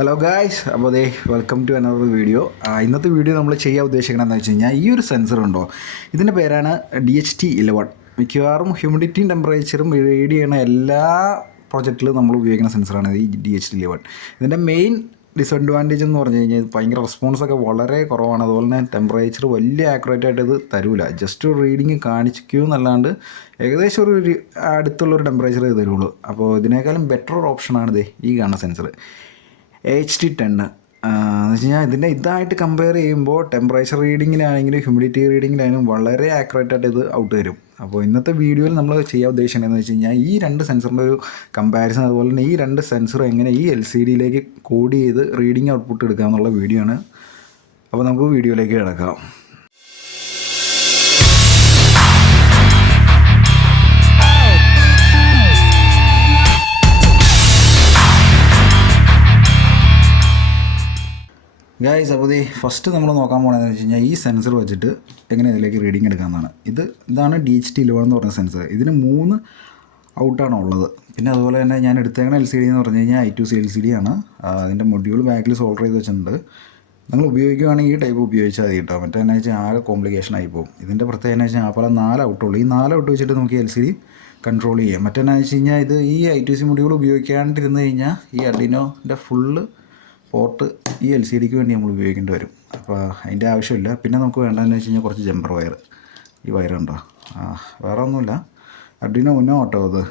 Hello guys, അപ്പോൾ welcome to another video. ഇന്നത്തെ video നമ്മൾ ചെയ്യാൻ ഉദ്ദേശിക്കണമെന്ന് വെച്ച് കഴിഞ്ഞാൽ ഈ ഒരു സെൻസർ ഉണ്ടോ, ഇതിൻ്റെ പേരാണ് DHT11. മിക്കവാറും ഹ്യൂമിഡിറ്റിയും ടെമ്പറേച്ചറും റീഡ് ചെയ്യുന്ന എല്ലാ പ്രോജക്റ്റിലും നമ്മൾ ഉപയോഗിക്കുന്ന സെൻസറാണ് ഈ DHT11. ഇതിൻ്റെ മെയിൻ ഡിസഡ്വാൻറ്റേജ് എന്ന് പറഞ്ഞു കഴിഞ്ഞാൽ ഭയങ്കര റെസ്പോൺസൊക്കെ വളരെ കുറവാണ്. അതുപോലെ തന്നെ ടെമ്പറേച്ചർ വലിയ ആക്യുറേറ്റ് ആയിട്ട് ഇത് തരൂല. ജസ്റ്റ് ഒരു റീഡിങ് കാണിക്കൂ എന്നല്ലാണ്ട് ഏകദേശം ഒരു അടുത്തുള്ളൊരു ടെമ്പറേച്ചർ ഇത് തരുള്ളൂ. അപ്പോൾ ഇതിനേക്കാളും ബെറ്റർ ഒരു ഓപ്ഷനാണ് ഈ കാണുന്ന സെൻസർ HT10. എന്ന് വെച്ച് കഴിഞ്ഞാൽ ഇതിൻ്റെ ഇതായിട്ട് കമ്പയർ ചെയ്യുമ്പോൾ ടെമ്പറേച്ചർ റീഡിങ്ങിലാണെങ്കിലും ഹ്യൂമിഡിറ്റി റീഡിങ്ങിലാണെങ്കിലും വളരെ ആക്യുറേറ്റ് ആയിട്ട് ഇത് ഔട്ട് വരും. അപ്പോൾ ഇന്നത്തെ വീഡിയോയിൽ നമ്മൾ ചെയ്യാൻ ഉദ്ദേശിക്കുന്നത് വെച്ച് കഴിഞ്ഞാൽ ഈ രണ്ട് സെൻസറിൻ്റെ ഒരു കമ്പാരിസൺ, അതുപോലെ തന്നെ ഈ രണ്ട് സെൻസർ എങ്ങനെ ഈ LCDയിലേക്ക് കോഡ് ചെയ്ത് റീഡിങ് ഔട്ട്പുട്ട് എടുക്കുക എന്നുള്ള വീഡിയോ ആണ്. അപ്പോൾ നമുക്ക് വീഡിയോയിലേക്ക് കിടക്കാം. ഗായ്സ്, അപ്പോൾ ഫസ്റ്റ് നമ്മൾ നോക്കാൻ പോകുന്നതെന്ന് വെച്ച് കഴിഞ്ഞാൽ ഈ സെൻസർ വെച്ചിട്ട് എങ്ങനെ ഇതിലേക്ക് റീഡിങ് എടുക്കാമെന്നാണ്. ഇതാണ് DHT11 എന്ന് പറഞ്ഞ സെൻസർ. ഇതിന് 3 ഔട്ടാണ് ഉള്ളത്. പിന്നെ അതുപോലെ തന്നെ ഞാൻ എടുത്തേക്കുന്ന LCD എന്ന് പറഞ്ഞു കഴിഞ്ഞാൽ I2C LCD ആണ്. അതിൻ്റെ മൊഡ്യൂൾ ബാക്കിൽ സോൾഡർ ചെയ്ത് വെച്ചിട്ടുണ്ട്. നിങ്ങൾ ഉപയോഗിക്കുകയാണെങ്കിൽ ഈ ടൈപ്പ് ഉപയോഗിച്ചാൽ മതി കേട്ടോ. മറ്റേന്ന് വെച്ചാൽ ആകെ കോംപ്ലിക്കേഷൻ ആയി പോകും. ഇതിൻ്റെ പ്രത്യേകത എന്ന് വെച്ചാൽ അപ്പോൾ 4 ഔട്ടുള്ളൂ. ഈ 4 ഔട്ട് വെച്ചിട്ട് നമുക്ക് LCD കൺട്രോൾ ചെയ്യാം. മറ്റേന്ന് വെച്ച് കഴിഞ്ഞാൽ ഈ I2C മൊഡ്യൂൾ ഉപയോഗിക്കാണ്ടിരുന്ന് കഴിഞ്ഞാൽ ഈ അർഡിനോൻ്റെ ഫുള്ള് പോർട്ട് ഈ LCDക്ക് വേണ്ടി നമ്മൾ ഉപയോഗിക്കേണ്ടി വരും. അപ്പോൾ അതിൻ്റെ ആവശ്യമില്ല. പിന്നെ നമുക്ക് വേണ്ടതെന്ന് വെച്ച് കഴിഞ്ഞാൽ കുറച്ച് ജമ്പർ വയർ. ഈ വയറുണ്ടോ? വേറെ ഒന്നുമില്ല, അർഡിനോ ഉനോ ഓട്ടോ അത്.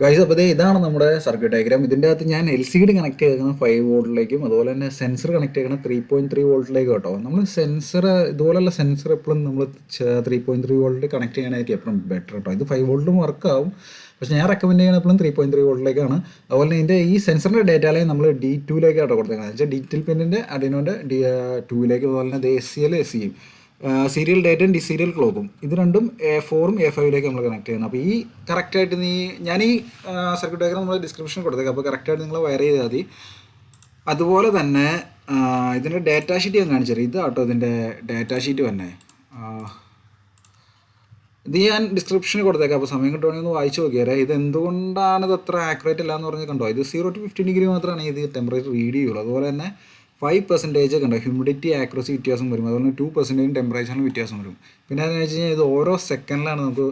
ഗൈസ്, അപ്പോൾ ഇതാണ് നമ്മുടെ സർക്യൂട്ട് ഡയഗ്രാം. ഇതിൻ്റെ അകത്ത് ഞാൻ LCD കണക്ട് ചെയ്തേക്കുന്ന 5 വോൾട്ടിലേക്കും അതുപോലെ തന്നെ സെൻസർ കണക്ട് ചെയ്യണം 3.3 വോൾട്ടിലേക്കും കേട്ടോ. നമ്മൾ സെൻസർ ഇതുപോലുള്ള സെൻസർ എപ്പോഴും നമ്മൾ 3.3 വോൾട്ടിൽ കണക്ട് ചെയ്യാനായിരിക്കും എപ്പോഴും ബെറ്റർ കേട്ടോ. ഇത് 5 വോൾട്ടും വർക്കാവും, പക്ഷേ ഞാൻ റെക്കമെൻഡ് ചെയ്യുന്നത് എപ്പോഴും 3.3 വോൾട്ടിലേക്കാണ്. അതുപോലെ തന്നെ ഇതിൻ്റെ ഈ സെൻസറിൻ്റെ ഡേറ്റ ലൈൻ നമ്മൾ D2ലേക്കാണ് കൊടുത്തേക്കുന്നത്. വെച്ചാൽ ഡിജിറ്റൽ പിന്നിൻ്റെ അഡിനോൻ്റെ D2ലേക്ക്, അതുപോലെ തന്നെ ACL SCയും സീരിയൽ ഡേറ്റയും ഡിസീരിയൽ ക്ലോക്കും ഇത് രണ്ടും A4ഉം A5ലേക്ക് നമ്മൾ കണക്ട് ചെയ്യണം. അപ്പോൾ ഈ കറക്റ്റായിട്ട് ഞാൻ ഈ സർക്യൂട്ട് ഡയഗ്രാം നമ്മൾ ഡിസ്ക്രിപ്ഷനിൽ കൊടുത്തേക്കാം. അപ്പോൾ കറക്റ്റായിട്ട് നിങ്ങൾ വയർ ചെയ്താൽ മതി. അതുപോലെ തന്നെ ഇതിൻ്റെ ഡേറ്റാ ഷീറ്റ് ഞാൻ കാണിച്ചു തരാം. ഇതാട്ടോ ഇതിൻ്റെ ഡേറ്റാ ഷീറ്റ് തന്നെ. ഇത് ഞാൻ ഡിസ്ക്രിപ്ഷനിൽ കൊടുത്തേക്കാം. അപ്പോൾ സമയം കിട്ടുവാണെങ്കിൽ ഒന്ന് വായിച്ച് നോക്കിയാൽ ഇത് എന്തുകൊണ്ടാണ് ഇത് അത്ര ആക്യുറേറ്റ് അല്ല എന്ന് പറഞ്ഞ് കണ്ടോ. ഇത് 0 to 50 ഡിഗ്രി മാത്രമാണ് ഇത് ടെമ്പറേച്ചർ റീഡ് ചെയ്യുള്ളൂ. അതുപോലെ തന്നെ 5% കണ്ടോ ഹ്യൂമിഡിറ്റി ആക്യുറസി വ്യത്യാസം വരും. അതുപോലെ 2% ടെമ്പറേച്ചറിന് വ്യത്യാസം വരും. പിന്നെ അതെന്ന് വെച്ച് കഴിഞ്ഞാൽ ഇത് ഓരോ സെക്കൻഡിലാണ് നമുക്ക്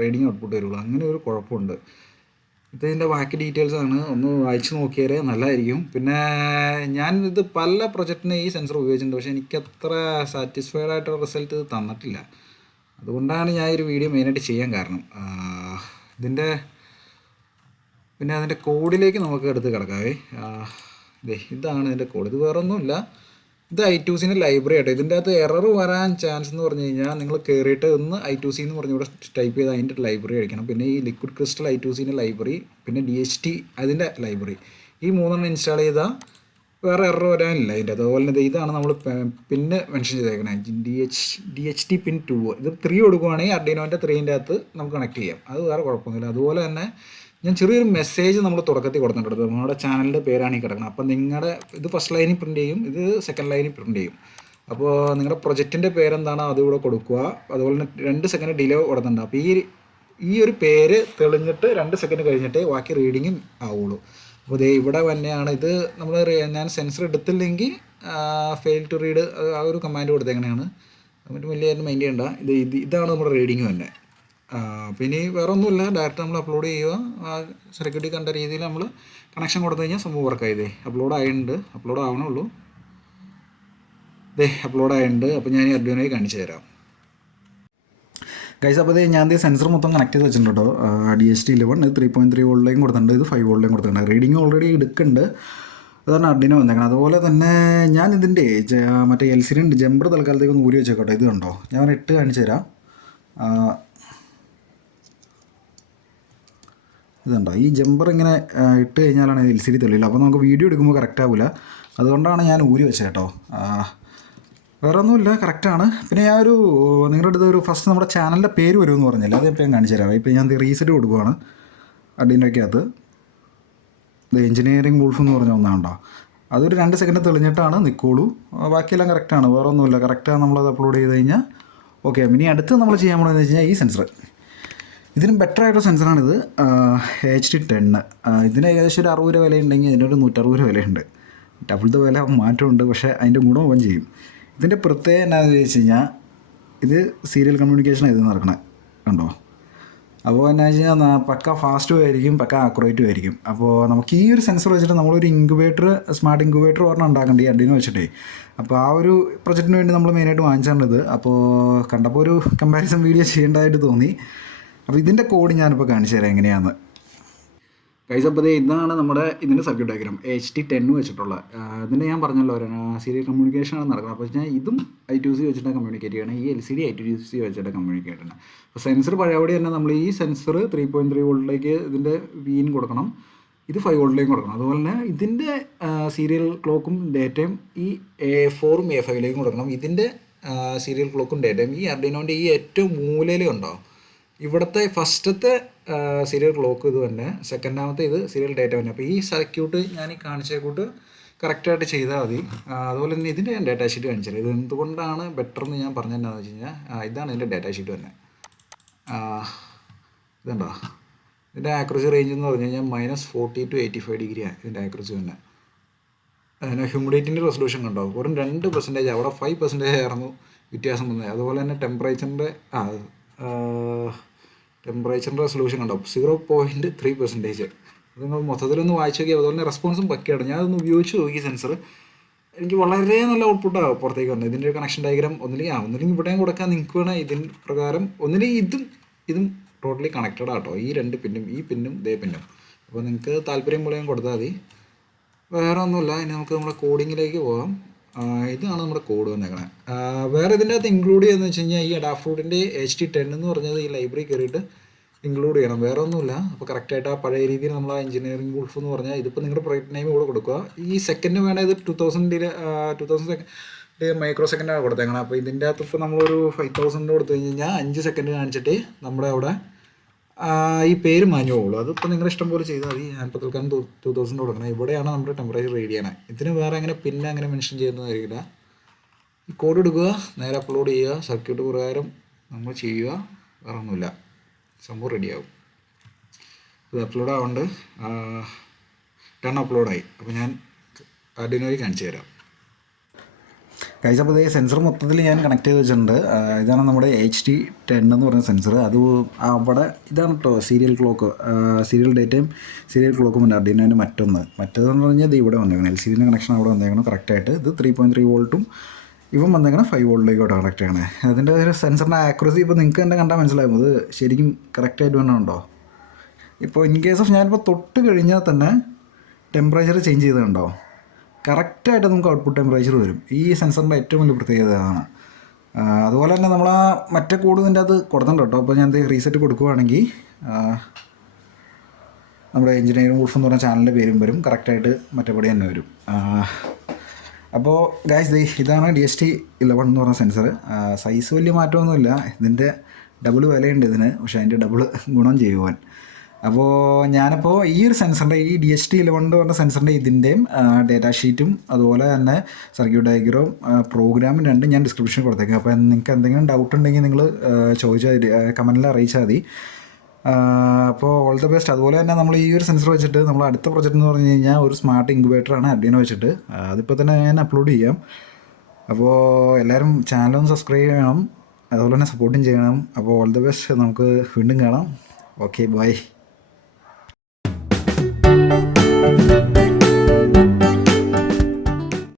റീഡിങ് ഔട്ട്പുട്ട് വരുള്ളൂ. അങ്ങനെ ഒരു കുഴപ്പമുണ്ട്. ഇതിൻ്റെ ബാക്കി ഡീറ്റെയിൽസ് ആണ്, ഒന്ന് വായിച്ച് നോക്കിയാൽ നല്ലതായിരിക്കും. പിന്നെ ഇത് പല പ്രൊജക്റ്റിന് ഈ സെൻസർ ഉപയോഗിച്ചിട്ടുണ്ട്, പക്ഷേ എനിക്കത്ര സാറ്റിസ്ഫൈഡ് ആയിട്ടുള്ള റിസൾട്ട് തന്നിട്ടില്ല. അതുകൊണ്ടാണ് ഞാൻ ഒരു വീഡിയോ മെയിനായിട്ട് ചെയ്യാൻ കാരണം. പിന്നെ അതിൻ്റെ കോഡിലേക്ക് നമുക്ക് എടുത്ത് കിടക്കാവേ. ഇതാണ് ഇതിൻ്റെ കോഡ്. ഇത് വേറെ ഒന്നുമില്ല, ഇത് I2Cൻ്റെ ലൈബ്രറി ആയിട്ട്. ഇതിൻ്റെ അകത്ത് എറർ വരാൻ ചാൻസ് എന്ന് പറഞ്ഞു കഴിഞ്ഞാൽ നിങ്ങൾ കയറിയിട്ട് ഒന്ന് I2C എന്ന് പറഞ്ഞ് ഇവിടെ ടൈപ്പ് ചെയ്ത് അതിൻ്റെ ലൈബ്രറി അടിക്കണം. പിന്നെ ഈ ലിക്വിഡ് ക്രിസ്റ്റൽ I2Cൻ്റെ ലൈബ്രറി, പിന്നെ DHT അതിൻ്റെ ലൈബ്രറി, ഈ 3 ഇൻസ്റ്റാൾ ചെയ്താൽ വേറെ എറർ വരാനില്ല ഇതിൻ്റെ. അതുപോലെ തന്നെ ഇതാണ് നമ്മൾ പിന്നെ മെൻഷൻ ചെയ്തേക്കണേ DHT പിൻ 2. ഇത് 3 കൊടുക്കുകയാണെങ്കിൽ അർഡിനോൻ്റെ 3ൻ്റെ അകത്ത് നമുക്ക് കണക്ട് ചെയ്യാം. അത് വേറെ കുഴപ്പമൊന്നുമില്ല. അതുപോലെ തന്നെ ഞാൻ ചെറിയൊരു മെസ്സേജ് നമ്മൾ തുടക്കത്തിൽ കൊടുത്തിട്ടുണ്ട്. നമ്മുടെ ചാനലിൻ്റെ പേരാണ് ഈ കിടക്കുന്നത്. അപ്പോൾ നിങ്ങളുടെ ഇത് ഫസ്റ്റ് ലൈനിൽ പ്രിൻറ്റ് ചെയ്യും, ഇത് സെക്കൻഡ് ലൈനിൽ പ്രിൻറ്റ് ചെയ്യും. അപ്പോൾ നിങ്ങളുടെ പ്രൊജക്റ്റിൻ്റെ പേരെന്താണോ അതുകൂടെ കൊടുക്കുക. അതുപോലെ തന്നെ 2 സെക്കൻഡ് ഡിലേ കൊടുത്തിട്ടുണ്ട്. അപ്പോൾ ഈ ഒരു പേര് തെളിഞ്ഞിട്ട് 2 സെക്കൻഡ് കഴിഞ്ഞിട്ടേ ബാക്കി റീഡിങ്ങും ആവുള്ളൂ. അപ്പോൾ ഇവിടെ തന്നെയാണ് ഇത് നമ്മൾ ഞാൻ സെൻസർ എടുത്തില്ലെങ്കിൽ ഫെയിൽ ടു റീഡ് ആ ഒരു കമാൻഡ് കൊടുത്തേക്കണെയാണ്. എന്നിട്ട് വലിയ മൈൻഡ് ചെയ്യണ്ട. ഇതാണ് നമ്മുടെ റീഡിങ് തന്നെ. പിന്നെ വേറെ ഒന്നുമില്ല, ഡയറക്റ്റ് നമ്മൾ അപ്ലോഡ് ചെയ്യുക. സർക്യൂട്ടിൽ കണ്ട രീതിയിൽ നമ്മൾ കണക്ഷൻ കൊടുത്തു കഴിഞ്ഞാൽ സംഭവം വർക്കായി. അപ്ലോഡ് ആയിട്ടുണ്ട്, അപ്ലോഡ് ആവണുള്ളൂ. അപ്ലോഡ് ആയിട്ടുണ്ട്. അപ്പോൾ ഞാൻ അർഡിനോയിൽ കാണിച്ചു തരാം. ഗൈസ്, അപ്പോൾ ഞാൻ സെൻസർ മൊത്തം കണക്ട് ചെയ്ത് വെച്ചിട്ടുണ്ട് കേട്ടോ. DHT11 ഇത് 3.3 വോൾട്ടിലേക്കും കൊടുത്തിട്ടുണ്ട്, ഇത് 5 വോൾട്ടിലേക്കും കൊടുത്തിട്ടുണ്ട്. റീഡിങ് ഓൾറെഡി എടുക്കുന്നുണ്ട്. അതാണ് അർഡിനോ വന്നേക്കണം. അതുപോലെ തന്നെ ഞാൻ ഇതിൻ്റെ മറ്റേ LCD ജമ്പർ തൽക്കാലത്തേക്ക് ഒന്ന് ഊരി വെച്ചേക്കോട്ടെ. ഇത് കണ്ടോ, ഞാൻ ഇട്ട് കാണിച്ചു തരാം. ഇതുണ്ടോ, ഈ ജമ്പർ ഇങ്ങനെ ഇട്ട് കഴിഞ്ഞാലാണ് LCD തെളിയില്ല. അപ്പോൾ നമുക്ക് വീഡിയോ എടുക്കുമ്പോൾ കറക്റ്റ് ആവില്ല. അതുകൊണ്ടാണ് ഞാൻ ഊരി വെച്ചത് കേട്ടോ. വേറെ ഒന്നുമില്ല, കറക്റ്റാണ്. പിന്നെ നിങ്ങളുടെ അടുത്ത് ഫസ്റ്റ് നമ്മുടെ ചാനലിൻ്റെ പേര് വരുമെന്ന് പറഞ്ഞില്ല, അത് എപ്പോഴും കാണിച്ചു തരാം. ഇപ്പോൾ ഞാൻ റീസെറ്റ് കൊടുക്കുകയാണ് അർഡിനോയ്ക്കകത്ത്. ഇത് എഞ്ചിനീയറിംഗ് വൂൾഫ് എന്ന് പറഞ്ഞ ഒന്നാണ്ടോ. അതൊരു 2 സെക്കൻഡ് തെളിഞ്ഞിട്ടാണ് നിൽക്കുള്ളൂ. ബാക്കിയെല്ലാം കറക്റ്റാണ്, വേറെ ഒന്നുമില്ല. കറക്റ്റാണ്. നമ്മളത് അപ്ലോഡ് ചെയ്ത് കഴിഞ്ഞാൽ ഓക്കെ. ഇനി അടുത്ത് നമ്മൾ ചെയ്യാൻ പോകുന്നതെന്ന് വെച്ച് കഴിഞ്ഞാൽ ഈ സെൻസർ ഇതിനും ബെറ്റർ ആയിട്ടൊരു സെൻസറാണിത്. HD10. ഇതിന് ഏകദേശം ഒരു 60 രൂപ വിലയുണ്ടെങ്കിൽ ഇതിനൊരു 160 രൂപ വിലയുണ്ട്. ഡബിളത്തെ വില മാറ്റമുണ്ട്, പക്ഷേ അതിൻ്റെ ഗുണം അവൻ ചെയ്യും. ഇതിൻ്റെ പ്രത്യേകത എന്താണെന്ന് ചോദിച്ചു കഴിഞ്ഞാൽ ഇത് സീരിയൽ കമ്മ്യൂണിക്കേഷനാണ് ഇത് നടക്കണത്, കണ്ടോ. അപ്പോൾ എന്താ വെച്ച് കഴിഞ്ഞാൽ പക്ക ഫാസ്റ്റും ആയിരിക്കും, പക്ക ആക്യുറേറ്റും ആയിരിക്കും. അപ്പോൾ നമുക്ക് ഈ ഒരു സെൻസർ വെച്ചിട്ട് നമ്മളൊരു ഇൻക്യുബേറ്റർ, സ്മാർട്ട് ഇൻക്യുബേറ്റർ ഒരെണ്ണം ഉണ്ടാക്കേണ്ടി അഡിനോ വെച്ചിട്ടേ. അപ്പോൾ ആ ഒരു പ്രൊജക്റ്റിന് വേണ്ടി നമ്മൾ മെയിനായിട്ട് വാങ്ങിച്ചാണിത്. അപ്പോൾ കണ്ടപ്പോൾ ഒരു കമ്പാരിസൺ വീഡിയോ ചെയ്യേണ്ടതായിട്ട് തോന്നി. അപ്പോൾ ഇതിൻ്റെ കോഡ് ഞാനിപ്പോൾ കാണിച്ചു തരാം എങ്ങനെയാണെന്ന്. ഗൈസ്, അപ്പോൾ ഇതാണ് നമ്മുടെ ഇതിൻ്റെ സർക്യൂട്ട് ഡയഗ്രാം. HD10 വെച്ചിട്ടുള്ള ഇതിൻ്റെ ഞാൻ പറഞ്ഞല്ലോ സീരിയൽ കമ്മ്യൂണിക്കേഷനാണ് നടക്കുന്നത്. അപ്പോൾ വെച്ചാൽ ഇതും I2C വെച്ചിട്ട് കമ്മ്യൂണിക്കേറ്റ് ചെയ്യണം, ഈ LCD I2C വെച്ചിട്ട് കമ്മ്യൂണിക്കേറ്റ് ചെയ്യണം. അപ്പോൾ സെൻസർ പഴയപടി തന്നെ നമ്മൾ ഈ സെൻസർ 3.3 വോൾട്ടിലേക്ക് ഇതിൻ്റെ വീൻ കൊടുക്കണം, ഇത് 5 വോൾട്ടിലേക്ക് കൊടുക്കണം. അതുപോലെ തന്നെ ഇതിൻ്റെ സീരിയൽ ക്ലോക്കും ഡേറ്റയും ഈ A4ഉം A5ലേക്കും കൊടുക്കണം. ഇതിൻ്റെ സീരിയൽ ക്ലോക്കും ഡേറ്റയും ഈ അർഡിനോൻ്റെ ഈ ഏറ്റവും മൂലയിലും ഉണ്ടോ, ഇവിടുത്തെ ഫസ്റ്റത്തെ സീരിയൽ ക്ലോക്ക് ഇത് തന്നെ, സെക്കൻഡാമത്തെ ഇത് സീരിയൽ ഡേറ്റ തന്നെ. അപ്പോൾ ഈ സർക്യൂട്ട് ഞാൻ ഈ കാണിച്ച കൂട്ട് കറക്റ്റായിട്ട് ചെയ്താൽ മതി. അതുപോലെ തന്നെ ഇതിൻ്റെ ഞാൻ ഡേറ്റാ ഷീറ്റ് കാണിച്ചത്. ഇത് എന്തുകൊണ്ടാണ് ബെറ്റർ എന്ന് ഞാൻ പറഞ്ഞതെന്നാന്ന് വെച്ച് കഴിഞ്ഞാൽ ഇതാണ് ഇതിൻ്റെ ഡേറ്റാ ഷീറ്റ് തന്നെ. ഇതുണ്ടോ, ഇതിൻ്റെ ആക്യുറസി റേഞ്ച് എന്ന് പറഞ്ഞു കഴിഞ്ഞാൽ -40 to 85 ഡിഗ്രിയാണ് ഇതിൻ്റെ ആക്യുറസി തന്നെ. അതിന് ഹ്യൂമിഡിറ്റിൻ്റെ റെസൊല്യൂഷൻ കണ്ടോ, വെറും 2%, അവിടെ 5% ആയിരുന്നു വ്യത്യാസം വന്നത്. അതുപോലെ തന്നെ ടെമ്പറേച്ചറിൻ്റെ റെസൊല്യൂഷൻ കണ്ടോ 0.3%. അത് നിങ്ങൾ മൊത്തത്തിലൊന്ന് വായിച്ച് നോക്കി. അതുപോലെ തന്നെ റെസ്പോൺസും പക്കയാണ്. ഞാനതൊന്ന് ഉപയോഗിച്ച് നോക്കി സെൻസർ, എനിക്ക് വളരെ നല്ല ഔട്ട്പുട്ടാണ് പുറത്തേക്ക് വന്നത്. ഇതിൻ്റെ ഒരു കണക്ഷൻ ഡയഗ്രാം ഒന്നില്ലെങ്കിൽ ഇവിടെയും കൊടുക്കാൻ നിങ്ങൾക്ക് വേണം. ഇതിന് പ്രകാരം ഒന്നില്ലെങ്കിൽ ഇതും ടോട്ടലി കണക്റ്റഡ് ആട്ടോ, ഈ 2 പിന്നും ഈ പിന്നും ഇതേ പിന്നും. അപ്പോൾ നിങ്ങൾക്ക് താല്പര്യം പോലെ കൊടുത്താൽ മതി, വേറെ ഒന്നുമില്ല. ഇനി നമുക്ക് നമ്മുടെ കോഡിങ്ങിലേക്ക് പോകാം. ഇതാണ് നമ്മുടെ കോഡ് വന്നേക്കണേ. വേറെ ഇതിൻ്റെ അകത്ത് ഇൻക്ലൂഡ് ചെയ്യുന്നത് വെച്ച് കഴിഞ്ഞാൽ ഈ അഡാഫ്രൂട്ടിൻ്റെ HD10 എന്ന് പറഞ്ഞത് ഈ ലൈബ്രറി കയറിയിട്ട് ഇൻക്ലൂഡ് ചെയ്യണം, വേറെ ഒന്നുമില്ല. അപ്പോൾ കറക്റ്റായിട്ട് ആ പഴയ രീതിയിൽ നമ്മൾ ആ എഞ്ചിനീയറിംഗ് ഗുൾഫ് എന്ന് പറഞ്ഞാൽ ഇതിപ്പോൾ നിങ്ങളുടെ പ്രൊജക്റ്റ് നെയിം കൂടെ കൊടുക്കുക. ഈ സെക്കൻഡ് വേണേൽ ഇത് 2000 മൈക്രോ സെക്കൻഡാണ് കൊടുത്തേക്കണം. അപ്പോൾ ഇതിൻ്റെ അകത്ത് ഇപ്പോൾ നമ്മളൊരു 5000 കൊടുത്തു കഴിഞ്ഞ് കഴിഞ്ഞാൽ 5 സെക്കൻഡ് കാണിച്ചിട്ട് നമ്മുടെ അവിടെ ഈ പേര് മാഞ്ഞു പോകുള്ളൂ. അതിപ്പോൾ നിങ്ങളുടെ ഇഷ്ടം പോലെ ചെയ്താൽ മതി. ഞാനിപ്പോൾ തൽക്കാലം 2000 കൊടുക്കണം. ഇവിടെയാണ് നമ്മുടെ ടെമ്പറേച്ചർ റീഡ് ചെയ്യണത്. ഇതിന് വേറെ അങ്ങനെ മെൻഷൻ ചെയ്യുന്നതായിരിക്കില്ല. ഈ കോഡ് എടുക്കുക, നേരെ അപ്ലോഡ് ചെയ്യുക, സർക്യൂട്ട് പ്രകാരം നമ്മൾ ചെയ്യുക, വേറെ ഒന്നുമില്ല, സംഭവം റെഡിയാവും. ഇത് അപ്ലോഡ് ആവുന്നുണ്ട്, അപ്ലോഡായി. അപ്പോൾ ഞാൻ ആർഡിനോയിൽ കാണിച്ചു തരാം. കഴിച്ചപ്പോൾ സെൻസർ മൊത്തത്തിൽ ഞാൻ കണക്ട് ചെയ്ത് വെച്ചിട്ടുണ്ട്. ഇതാണ് നമ്മുടെ HD10 എന്ന് പറയുന്ന സെൻസർ. അത് അവിടെ ഇതാണ് കേട്ടോ സീരിയൽ ക്ലോക്ക്, സീരിയൽ ഡേറ്റയും സീരിയൽ ക്ലോക്കും ഉണ്ട്. അർഡിനോൻ്റെ മറ്റേതെന്ന് പറഞ്ഞാൽ ഇത് ഇവിടെ വന്നേക്കണം, LCDൻ്റെ കണക്ഷൻ അവിടെ വന്നേക്കണം കറക്റ്റായിട്ട്. ഇത് 3.3 വോൾട്ടും ഇവൻ വന്നേക്കണം 5 വോൾട്ടിലേക്കോട്ട് കണക്ട് ചെയ്യണേ. അതിൻ്റെ ഒരു സെൻസറിൻ്റെ ആക്യുറസി ഇപ്പോൾ നിങ്ങൾക്ക് തന്നെ കണ്ടാൽ മനസ്സിലാകും, അത് ശരിക്കും കറക്റ്റായിട്ട് വേണമുണ്ടോ. ഇപ്പോൾ ഇൻ കേസ് ഓഫ് ഞാനിപ്പോൾ തൊട്ട് കഴിഞ്ഞാൽ തന്നെ ടെമ്പറേച്ചർ ചേഞ്ച് ചെയ്തിട്ടുണ്ടോ, കറക്റ്റായിട്ട് നമുക്ക് ഔട്ട്പുട്ട് ടെമ്പറേച്ചർ വരും. ഈ സെൻസറിൻ്റെ ഏറ്റവും വലിയ പ്രത്യേകത അതാണ്. അതുപോലെ തന്നെ നമ്മൾ ആ മറ്റേ കോഡ് ഇതിൻ്റെ അത് കൊടുത്തിട്ടുണ്ട് കേട്ടോ. അപ്പോൾ ഞാൻ റീസെറ്റ് കൊടുക്കുകയാണെങ്കിൽ നമ്മുടെ എഞ്ചിനീയറിംഗ് ഗുൾഫ് എന്ന് പറഞ്ഞ ചാനലിൻ്റെ പേരും വരും, കറക്റ്റായിട്ട് മറ്റേപടി തന്നെ വരും. അപ്പോൾ ഗൈസ് ഇതാണ് DHT11 എന്ന് പറഞ്ഞ സെൻസർ. സൈസ് വലിയ മാറ്റമൊന്നുമില്ല, ഇതിൻ്റെ ഡബിൾ വിലയുണ്ട് ഇതിന്, പക്ഷേ അതിൻ്റെ ഡബിൾ ഗുണം ചെയ്യുവാൻ. അപ്പോൾ ഞാനിപ്പോൾ ഈ ഒരു സെൻസറിൻ്റെ ഈ DHT11 എന്ന് പറഞ്ഞ സെൻസറിൻ്റെ ഇതിൻ്റെയും ഡേറ്റാ ഷീറ്റും അതുപോലെ തന്നെ സർക്യൂട്ട് ഡയഗ്രാം പ്രോഗ്രാമും രണ്ടും ഞാൻ ഡിസ്ക്രിപ്ഷനിൽ കൊടുത്തേക്കാം. അപ്പോൾ നിങ്ങൾക്ക് എന്തെങ്കിലും ഡൗട്ട് ഉണ്ടെങ്കിൽ നിങ്ങൾ ചോദിച്ചാൽ കമൻറ്റിൽ അറിയിച്ചാൽ മതി. അപ്പോൾ ഓൾ ദ ബെസ്റ്റ്. അതുപോലെ തന്നെ നമ്മൾ ഈ ഒരു സെൻസർ വെച്ചിട്ട് നമ്മൾ അടുത്ത പ്രൊജക്റ്റ് എന്ന് പറഞ്ഞു കഴിഞ്ഞാൽ ഒരു സ്മാർട്ട് ഇൻക്യുബേറ്ററാണ് അർഡിനോ വെച്ചിട്ട്, അതിപ്പോൾ തന്നെ ഞാൻ അപ്ലോഡ് ചെയ്യാം. അപ്പോൾ എല്ലാവരും ചാനലൊന്ന് സബ്സ്ക്രൈബ് ചെയ്യണം, അതുപോലെ തന്നെ സപ്പോർട്ടും ചെയ്യണം. അപ്പോൾ ഓൾ ദ ബെസ്റ്റ്, നമുക്ക് വീണ്ടും കാണാം. Okay, by.